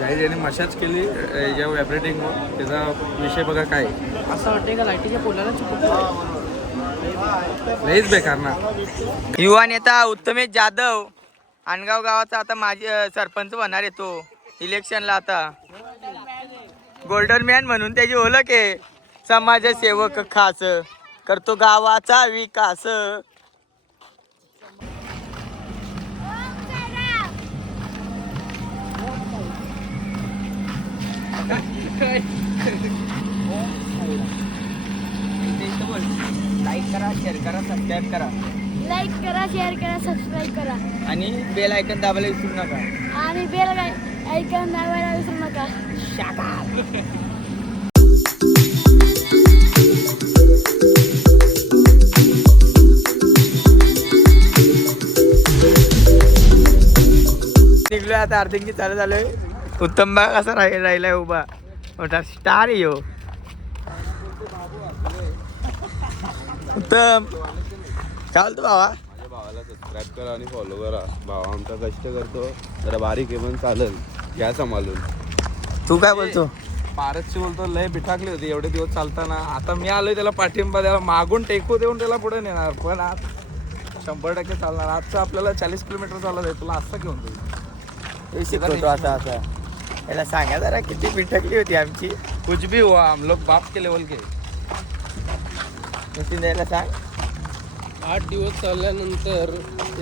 Guys याने massage केली या व्हायब्रेटिंग त्याचा विषय बघा काय असं वाटतंय का लाईटीच्या पोलाला चिपकलं. लईच बेकार ना. युवा नेता उत्तमेश जाधव अनगाव गावाचा आता माजी सरपंच होणार आहे तो इलेक्शनला. आता गोल्डन मॅन म्हणून त्याची ओळख आहे. समाजसेवक खास करतो गावाचा विकास. लाईक करा, शेअर करा, सबस्क्राईब करा. लाईक करा, शेअर करा, सबस्क्राईब करा आणि बेल आयकन दाबायला विसरू नका. आणि बेल आयकॉन दाबायला विसरू नका. निघलोय आता अर्धिंगी चालू झालोय. उत्तम बा कसा राहिलाय उभा मोठा स्टार यो. उत्तम चालतो भावा. माझ्या भावाला सबस्क्राईब करा आणि फॉलो करा. भावा आमचा कष्ट करतो, जरा बारीक आहे पण चालेल, घ्या सांभाळून. तू काय बोलतो? भारतची बोलतो लय बिठाकली होती एवढे दिवस चालताना. आता मी आलोय त्याला पाठिंबा द्यायला, मागून टेकू देऊन त्याला पुढे नेणार. पण आज 100% चालणार. आजचं आपल्याला 40 किलोमीटर चालत आहे, तुला असं घेऊन जाईल. शिकवतो असा असा. याला सांगा जरा किती बिठकली होती आमची. कुछ भी हुआ हम लोग बाप के लेवल के. नितीन द्यायला सांग. 8 दिवस चालल्यानंतर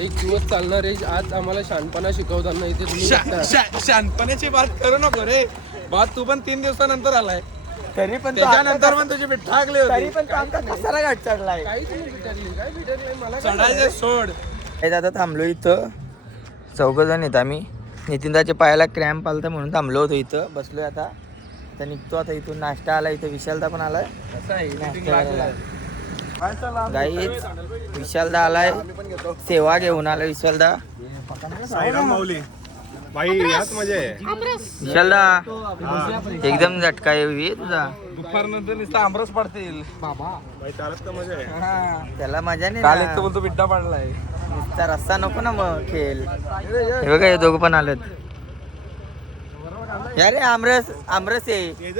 1 दिवस चालणार आहे. आज आम्हाला शहाणपणा शिकवताना इथे तुम्ही बघता. शानपणाची बात करू नको रे. बात तू पण 3 दिवसानंतर आलाय, तरी पण त्याच्यानंतर पण तुझी बिठाकली तरी होती. पण तो आमचा कसारा घाट चढलाय. काही तुम्ही विचारली काय विचारलंय मला काय चढायचे सोड. आता थांबलो इथं. 4 जण आहेत आम्ही. नितीनदाच्या पायाला क्रॅम्प आलता म्हणून थांबलो होतो इथं. बसलोय आता. आता निघतो आता इथून. नाश्ता आला इथं. विशालदा पण आलाय. गाई विशालदा आलाय. सेवा घेऊन आलाय विशालदा. साईराम माऊली भाई, याच मजा आहे. विशालदा एकदम झटका येवी तुझा. दुपारनंतर नुसतं आमरस पडतील भाई त्यालाच तर मजा आहे. त्याला मजा नाही काल ना. एक तर बोलतो बिड्डा पडलाय. नुसता रस्ता नको ना मग खेळ. हे बघा हे दोघं पण आलेत. अरे आमरस आमरस आहे.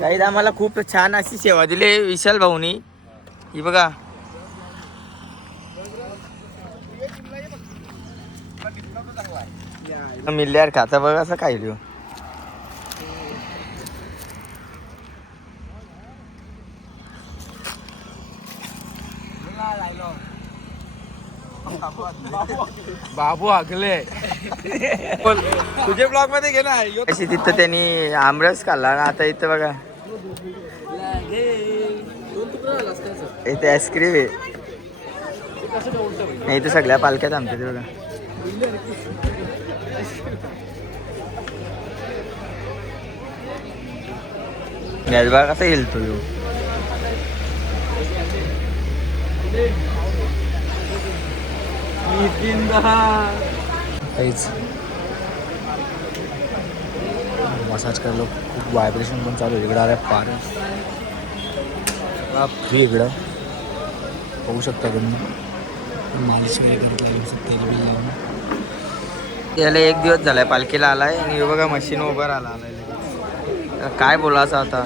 काही आम्हाला खूप छान अशी सेवा दिली विशाल भाऊनी. ही बघा. मिल्यार खाता बघा असं काय लिहू. बाबू हागले. बोल, तुझे ब्लॉग मध्ये घे ना. अशी तिथं त्यांनी आमरस खाल्ला. आता इथं बघा इथे आईस्क्रीम आहे. नाही इथं सगळ्या पालख्यात आमच्या ते बघा. बघा कसा हिलतो येऊ. काहीच मसाज करायला खूप व्हायब्रेशन पण चालू आहे. इकडं आल्या पार फ्री इकडं होऊ शकता कडनं मालिश वगैरे करत लागली तेल बिल लावून. याला 1 दिवस झालाय पालखीला आलाय आणि बघा मशीन उभं राहिला आलाय लगेच. काय बोलायचं आता.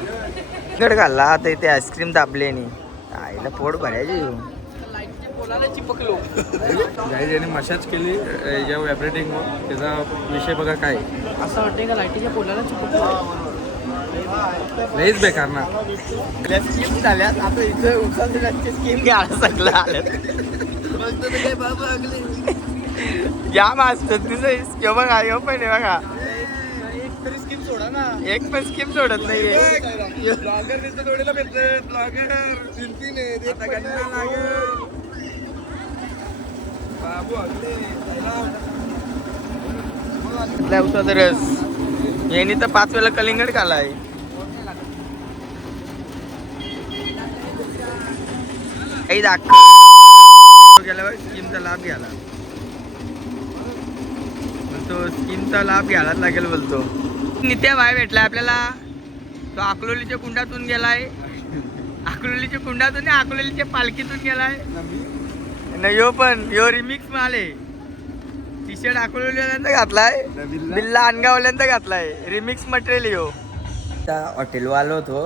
तिकड घालला आता इथे आईस्क्रीम दाबली आणि आईला पोट भरायची. पोलाला चिपकलो. गाईज याने मशाज केली या व्हायब्रेटिंग त्याचा विषय बघा काय असं वाटतंय का लाईटीच्या पोलाला चिपकलं. लईच बेकार ना. स्कीम झाल्यात. आता इथं उचलण्याची स्कीम घ्यायला सगळं आलं. या मास्टर तिचं बघा यो पण आहे बघा. एक तरी स्कीम सोडा ना. एक पण स्कीम सोडत नाहीये. ब्लॉगर नुसतं जोडीला भेटतोय. ब्लॉगर बाबू हागले. उसाचा रस यांनी तर 5 वेळा कलिंगड खालाय. काही गेल्यावर स्कीमचा लाभ घ्यायला बोलतो. स्कीमचा लाभ घ्यायलाच लागेल बोलतो. नित्या भाई भेटलाय आपल्याला. तो अकलोलीच्या कुंडातून गेलाय. अकलोलीच्या कुंडातून नाही, अकलोलीच्या पालखीतून गेलाय. नाही यो पण यो रिमिक्स माले. टी शर्ट अकोल्यानंतर घातलाय, बिल्ला अनगावल्यांदा घातलाय. रिमिक्स मटेरियल हो. हॉटेलवर आलो होतो,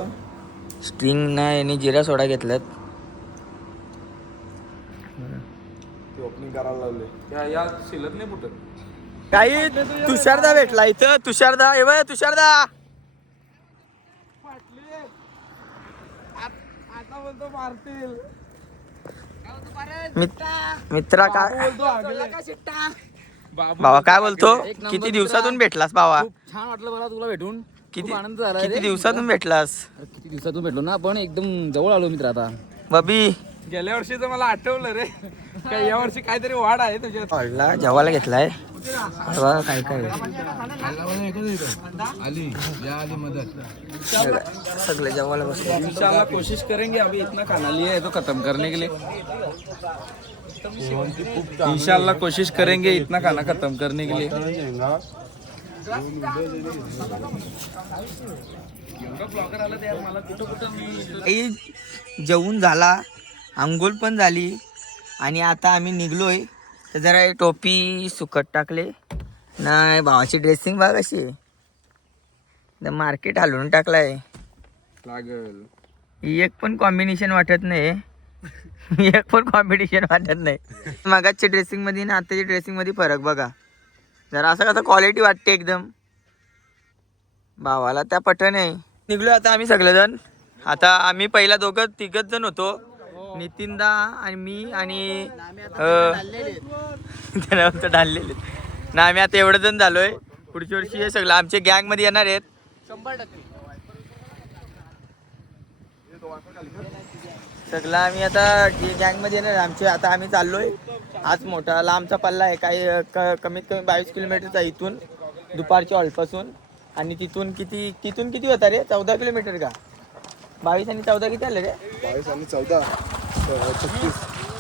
स्ट्रिंग नाही आणि जिरा सोडा घेतल्यात. ओपनिंग करायला लावले. या शिलत नाही कुठं. काही तुषारदा भेटला इथं. तुषारदा हे बघ, तुषारदा आता बोलतो मारतील. मित्रा काय बाबा काय बोलतो? किती दिवसातून भेटलास बाबा? छान वाटलं मला तुला भेटून. किती खूप आनंद झाला किती दिवसातून भेटलास किती दिवसातून भेटलो ना आपण. एकदम जवळ आलो मित्र आता. बबी? गेल्या वर्षीचं मला आठवलं रे. काय या वर्षी काहीतरी वाढ आहे तुझ्यात. हॉलला जेवायला घेतलाय बघा काय काय सगळे जेवायला बसले. इंशाल्लाह कोशिश करेंगे अभी इतना खाना लिया है तो खत्म करने के लिए. इंशाल्लाह कोशिश करेंगे इतना खाना खत्म करने के लिए. जेवून झाला, अंघोळ पण झाली आणि आता आम्ही निघलोय. तर जरा टोपी सुकट टाकले नाही. भावाची ड्रेसिंग बघ कशी आहे. मार्केट हलवून टाकलाय. लागल एक पण कॉम्बिनेशन वाटत नाही. एक पण कॉम्पिटिशन वाटत नाही. मागाच्या ड्रेसिंग मध्ये ना आताच्या ड्रेसिंग मध्ये फरक बघा जरा. असं कसं क्वालिटी वाटते एकदम. भावाला त्या पटन आहे. निघलो आता आम्ही सगळेजण. आता आम्ही पहिला तिघच जण होतो. नितीनदा आणि मी आणि त्याला ढाललेले ना. आम्ही आता एवढं जण झालोय. पुढच्या वर्षी हे सगळं आमच्या गँग मध्ये येणार आहेत 100%. सगळं आम्ही आता गँग मध्ये येणार आमचे. आता आम्ही चाललोय. आज मोठा लांबचा पल्ला आहे. काही कमीत कमी 22 किलोमीटरचा इथून दुपारच्या हॉलपासून. आणि तिथून किती होता रे? 14 किलोमीटर का? 22 आणि 14 किती आले रे? 22 आणि 14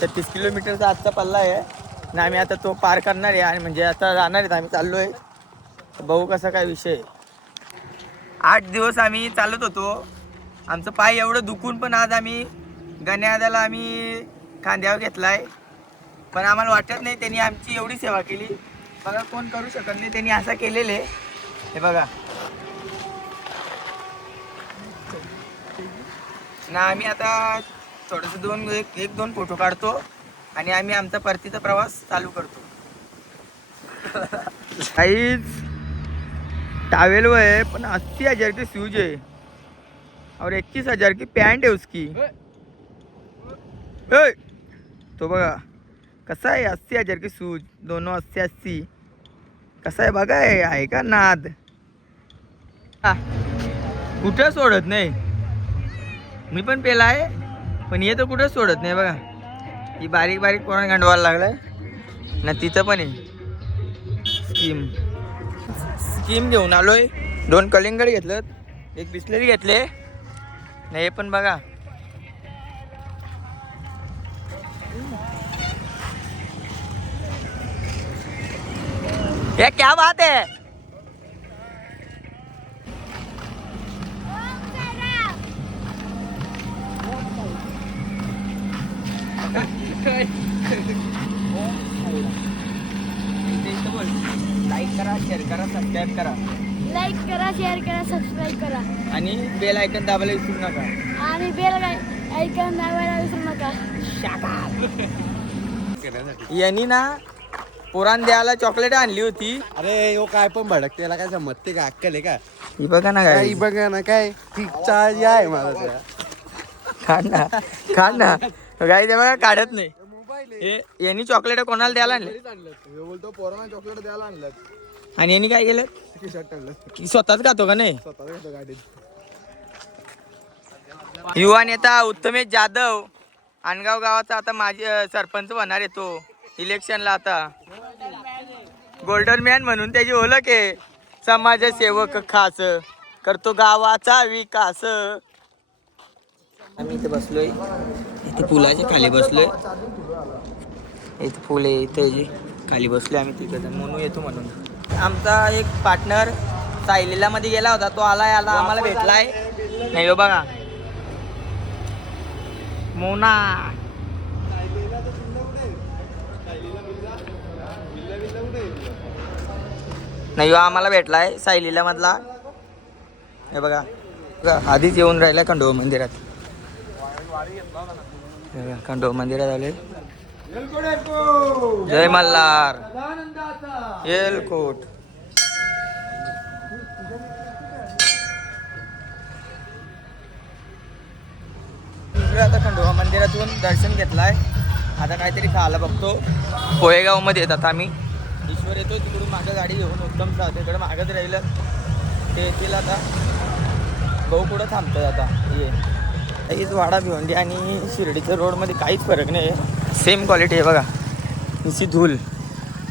36 किलोमीटरचा आजचा पल्ला आहे. आणि आम्ही आता तो पार करणार आहे. आणि म्हणजे आता जाणार आहेत. आम्ही चाललोय. बघू कसा काय विषय. 8 दिवस आम्ही चालत होतो. आमचं पाय एवढं दुखून पण आज आम्ही गण्यादाला आम्ही खांद्यावर घेतलाय. पण आम्हाला वाटत नाही त्यांनी आमची एवढी सेवा केली. बघा कोण करू शकत नाही. त्यांनी असं केलेले. हे बघा ना. आम्ही आता थोडंसं एक दोन फोटो काढतो आणि आम्ही आमचा परतीचा प्रवास चालू करतो. काहीच टावेल है पण 80,000 के शूज है और 21,000 की पैंट है उसकी. तो बघा कसा आहे. 80,000 के शूज दोनों 80-80. कसा आहे बघा. आहे का नाद. कुठं सोडत नाही. मी पण पेला आहे पण हे तर कुठं सोडत नाही बघा. ही बारीक बारीक कोणा गांडवायला लागलाय ना. तिथं पण आहे स्कीम घेऊन आलोय. 2 कलिंगड घेतलं, 1 बिस्लरी घेतले. नाही हे पण बघा. ये क्या बात है. लाईक करा, शेअर करा, सबस्क्राईब करा. लाईक करा, शेअर करा, सबस्क्राईब करा. आणि बेल आयकन दाबायला विसरू नका. आणि बेल आयकॉन दाबायला विसरू नका. यांनी ना पोरान द्यायला चॉकलेट आणली होती. अरे यो काय पण भडकते. त्याला काय जमत ते का अक्कल आहे का? ही बघा ना काय. बघा ना काय चार्ज आहे मला त्या. खाण ना काही ते बघा काढत नाही. यांनी चॉकलेट कोणाला द्यायला आणले. बोलतो पोरांना चॉकलेट द्यायला आणलं. आणि यांनी काय केलं शर्ट आणलं की स्वतःच खातो का नाही. स्वतः घेतो गाडीत. युवा नेता उत्तमेश जाधव अनगाव गावाचा आता माजी सरपंच होणार आहे तो इलेक्शनला. आता गोल्डन मॅन म्हणून त्याची ओळख आहे. समाजसेवक खास करतो गावाचा विकास. आम्ही इथे बसलोय. इथे पुलाच्या खाली बसलोय. इथे पूल आहे. इथे खाली बसलोय आम्ही. तिकडे म्हणून येतो म्हणून. आमचा एक पार्टनर सायलीला मध्ये गेला होता. तो आलाय आम्हाला भेटलाय. नाही बघा मोना. नाही ह्यो आम्हाला भेटलाय सायलीला मधला. हे बघा आधीच येऊन राहिला खंडोबा मंदिरात. खंडोबा मंदिरात आले. जय मल्हार येलकोट. आता खंडोबा मंदिरातून दर्शन घेतलाय. आता काहीतरी खायला बघतो. पोहेगाव मध्ये येतात आम्ही. ईश्वर येतो तिकडून मागं गाडी घेऊन उत्तम तिकडे मागच राहिलं ते येतील. आता भाऊ कुठं थांबतोय आता. ये हीच वाडा भिवंडी आणि शिर्डीच्या रोडमध्ये काहीच फरक नाही. सेम क्वालिटी आहे बघा. निशी धूल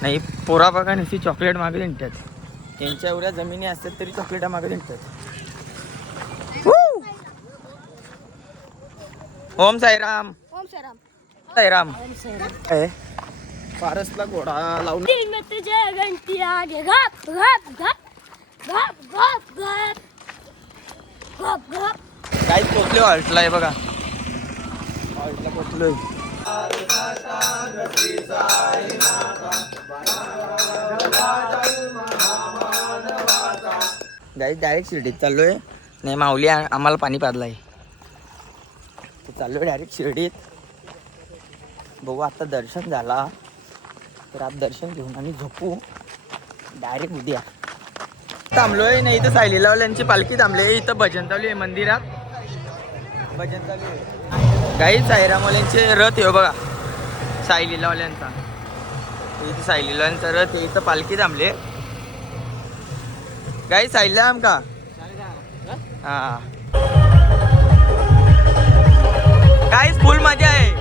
नाही. पोरा बघा निशी चॉकलेट मागे निघतात. त्यांच्या एवढ्या जमिनी असतात तरी चॉकलेटा मागे निघतात. ओम साईराम. ओम साईराम. साईराम. फारसला घोडा लावून तुझे घंटी आगे घाप घाप घाप घाप घाप घाप घाप घाप. काहीच पोचले हॉल्टला आहे बघा. हॉल्टला पोचलोय. गाईस डायरेक्ट शिर्डीत चाललोय. नाही माऊली आम्हाला पाणी पाजलाय. चाललोय डायरेक्ट शिर्डीत. बघू आता दर्शन झाला तर आप दर्शन घेऊन आम्ही झोपू डायरेक्ट उद्या. थांबलोय नाही इथं सायलीलावाल्यांची पालखी थांबले. इथं भजन चालू आहे मंदिरात. भजन चालू आहे. काही साईरामवाल्यांचे रथ आहे बघा. सायलीलावाल्यांचा इथं सायलीलावाल्यांचा रथ आहे. इथं पालखी थांबले. काही सायलीराम का हा काहीच फुल मजा आहे.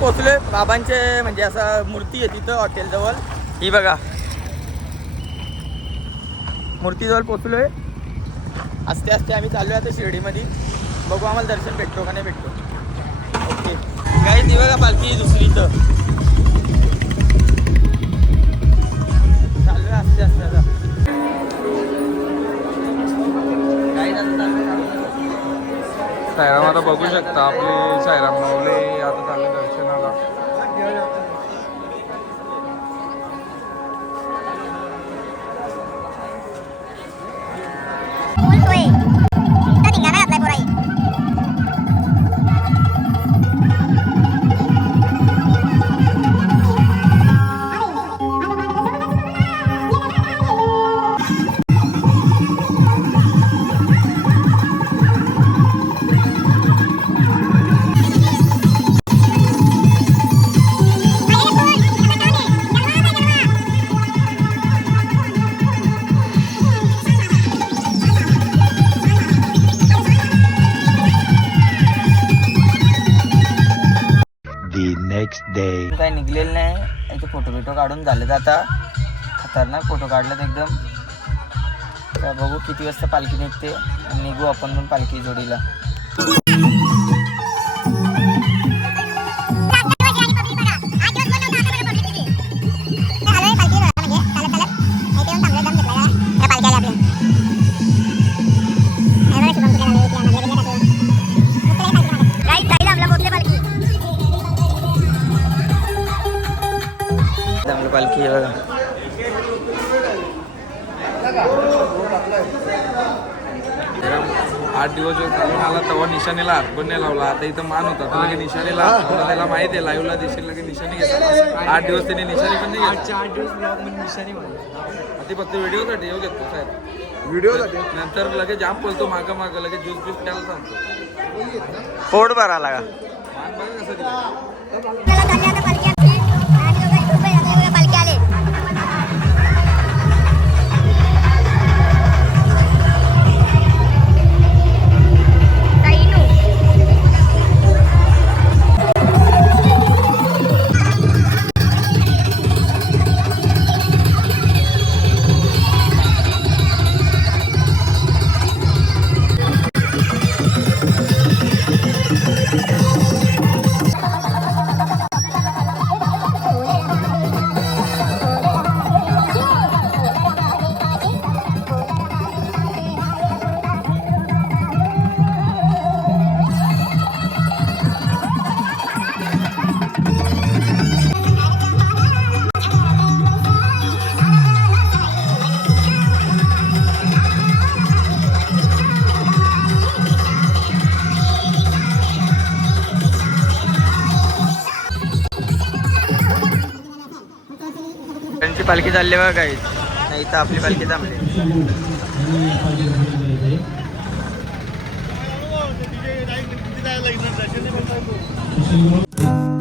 पोचलोय बाबांचे म्हणजे असं मूर्ती आहे तिथं हॉटेल जवळ. ही बघा मूर्तीजवळ पोचलोय. आस्ते आस्ते आम्ही चाललोय आता शिर्डीमध्ये. बघू आम्हाला दर्शन भेटतो का नाही भेटतो. ओके काही ती बघा पालखी दुसरी इथं चाललोय आस्ते आस्ते. आता साईराम आता बघू शकता आपले साईराम माऊली आता चालले दर्शनाला. काही निघलेलं नाही. याचे फोटो बिटो काढून झाले. आता खतरनाक फोटो काढलेत एकदम. तर बघू किती वाजता पालखी निघते आणि निघू आपण पण पालखी जोडीला. पालखी आहे बघा. 8 दिवस जो चालून आला तेव्हा निशाणीला हात पण नाही लावला. आता इथं मान होता तर लगे निशाणीला त्याला माहिती आहे लाईव्हला दिसेल लगे निशाणी घेतला. 8 दिवस त्यांनी निशाणी पण नाही घेतली. 8 दिवस ब्लॉग मध्ये निशाणी ते फक्त व्हिडिओसाठी येऊ घेतो साहेब. व्हिडिओसाठी नंतर लगे जाम बोलतो मागं मागं लगे ज्यूस ब्यूस प्यायला सांगतो. पोट भरा लागा. मान बघा कसं दिलं. पालखी चालली बघा काही नाही, इथं आपली पालखी थांबली. दर्शन